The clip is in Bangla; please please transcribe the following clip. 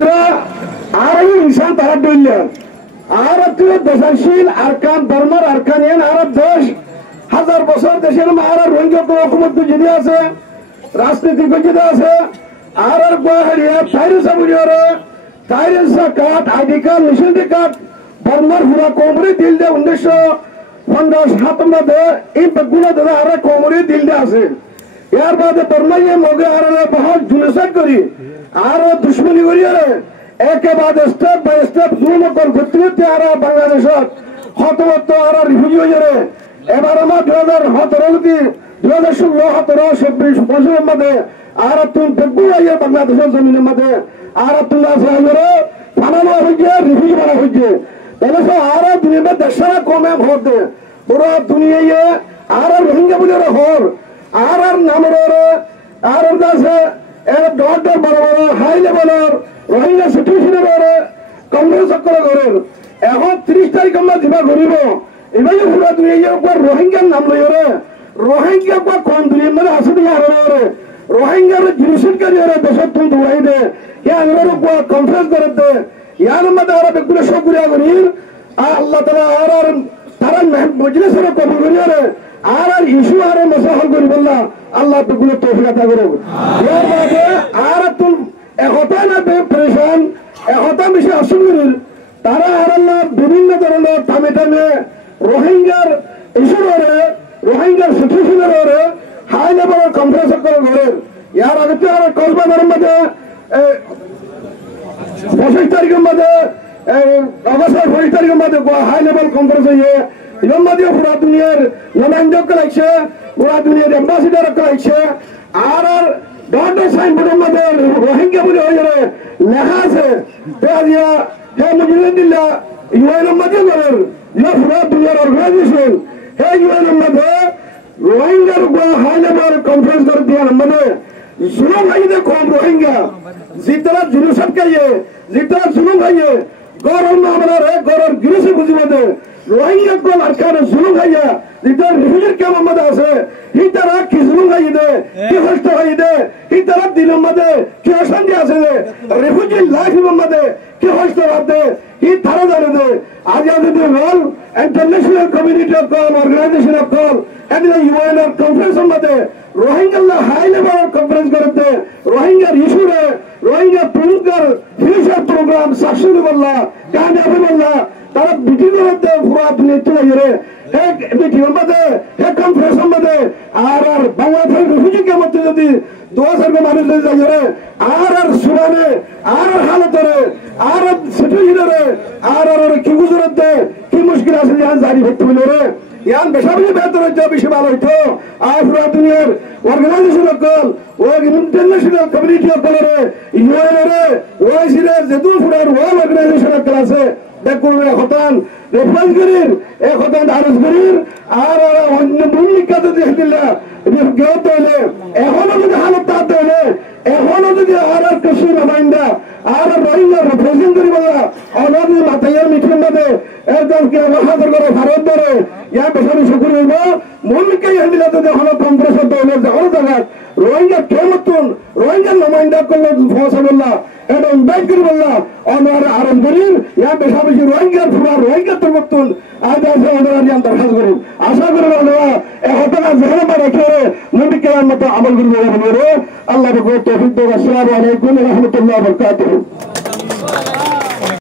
আর ইনসান তারা ডইলেন আর দেশশীল আরকান ধর্মের আরকান এন আর 10,000 বছর দেশের আর রোহিঙ্গা হুকুমত যদি আছে রাজনীতিক যদি আছে আর গুয়াহাটিয়া তাইরিসা বুঝিওরে তাইরিসা কার্ড আইডি কার্ড নিষেধি কার্ড ধর্মের পুরা কোমরে দিল দে 1957 এই বেগুনা দাদা আর কোমরে দিল দে আছে ইয়ার বাদে ধর্মাইয়ে মগে আর বহুত জুলুসাত করি আর দুশ্মনী করিয়ারে একেবারে স্টেপ বাই স্টেপ জুলুম কর গতিতে আর বাংলাদেশত হতমত আর রিফিউজি হইরে এবার আমার 2017 2016 17 26 বছরের মধ্যে আর তুমি দেখবো আইয়া বাংলাদেশের জমিনের মধ্যে আর তুমি আছে আইরে ফানানো হইছে রিফিউজি বানা হইছে তাহলে সব আর দুনিয়া দেশরা কমে ভোট দে পুরো দুনিয়ায় আর রোহিঙ্গা বলে হর আর নামের আর আছে এর ডট বড় বড় হাই লেভেলের রোহিঙ্গা সিচুয়েশনের কংগ্রেস সকলে করেন এখন 30 তারিখ আমরা দিবা ঘুরিব এবার পুরো দুনিয়ার উপর রোহিঙ্গার নাম লইরে রোহিঙ্গা কোন দুনিয়ার মধ্যে আছে দিকে আর রোহিঙ্গার জিনিসকারী দেশের তুমি দৌড়াই দে ইয়ার উপর কনফারেন্স করে দে ইয়ার মধ্যে আর বেগুলো সব ঘুরিয়া করি আল্লাহ তাআলা আর তারা মজলিসের কবুল করিয়ারে আর ইস্যু আর মশাহল করি বললা আল্লাহ বেগুলো তৌফিক আতা করুক ইয়ার বাদে আর তুম একতা না প্রেশন একতা বেশি আসুন করিল তারা আর আল্লাহ বিভিন্ন ধরনের থামে থামে রোহিঙ্গার ইস্যু করে রোহিঙ্গার সিচুয়েশনের করে হাই লেভেলের কনফারেন্স করে করেন ইয়ার আগে তো আর কক্সবাজারের মধ্যে 25 তারিখের মধ্যে অগস্টের 25 তারিখের মধ্যে হাই লেভেল কনফারেন্স হয়ে এর মধ্যে পুরা দুনিয়ার নমাইন্ডক লাগছে পুরা দুনিয়ার অ্যাম্বাসিডার লাগছে আর ডট সাইনবোর্ডের মধ্যে রোহিঙ্গা বলে হয়ে লেখা আছে হে মুজিবুল্লাহ ইউএনের মধ্যে করেন পুরা দুনিয়ার অর্গানাইজেশন হে ইউএনের মধ্যে রোহিঙ্গার হাই লেভেল কনফারেন্স করে দেওয়ার মানে जुलूम है कौन रोहिंग्या जितना जुलूस खाइए जितना जुलूम खाइए गौरव ना बना रहे गौरव गिरी से बुझी मत रोहिंग्या को लड़का ने जुलूम खाइए जितना रिफ्यूजी क्या मत आसे ही तरह की जुलूम खाइए दे की हस्त खाइए दे ही तरह दिल मत की अशांति आसे दे रिफ्यूजी लाइफ मत की हस्त बात दे ही तरह जाने दे आज आज दे role international community of call organisation of call and the UN conference मत रोहिंग्या हाई लेवल कॉन्फ्रेंस करते रोहिंग्या इशू रे रोहिंग्या प्रमुखर फ्यूचर प्रोग्राम सक्सेसफुल बल्ला कामयाब बल्ला तारा बिटी करते पूरा अपने इतना ये एक बिटी मते एक कॉन्फ्रेंस मते आर बांग्लादेश रिफ्यूजी के मते यदि 2000 के माने ले जाए आर सुनाने आर हालत रे आर सिचुएशन रे आर की गुजरत की मुश्किल আছে জান জারি হতে রে यान बेशाबी बेहतर होते बेशी भालो होते आज पूरा दुनियार ऑर्गेनाइजेशन कल वो इंटरनेशनल कम्युनिटी कल रे यूएन रे ओआईसी रे जेदू फुरार वर्ल्ड ऑर्गेनाइजेशन कल আছে দেখুন এখন রেফারেন্স করির এখন আরজ করির আর অন্য ভূমিকা যদি দিলা গেত হইলে এখনো যদি হালত তাতে হইলে এখনো যদি আর কৃষি নমাইন্দা আর রোহিঙ্গা রিপ্রেজেন্ট করি বলা অনদি মাতাইয়া মিটিং মধ্যে একদম কে বাহাদুর করে ভারত ধরে ইয়া বেশি শুকুর হইব মূলকে হইলে যদি হলো কংগ্রেস দলে যখন জায়গা রোহিঙ্গা কেমতুন রোহিঙ্গা নমাইন্দা করলে ফসা বললা এটা ইনভাইট করি বললা অনার আরম্ভ করিন ইয়া বেশি রোহিঙ্গা পুরা রোহিঙ্গা তমতুন আজ আছে ওনারা নিয়ে দরখাস্ত করুন আশা করি ওনারা এখন জেনে বা রেখে নবীকে মতো আমল করবে বলে আল্লাহ তৌফিক দেন। আসসালামু আলাইকুম ওয়া রাহমাতুল্লাহি ওয়া বারাকাতুহু।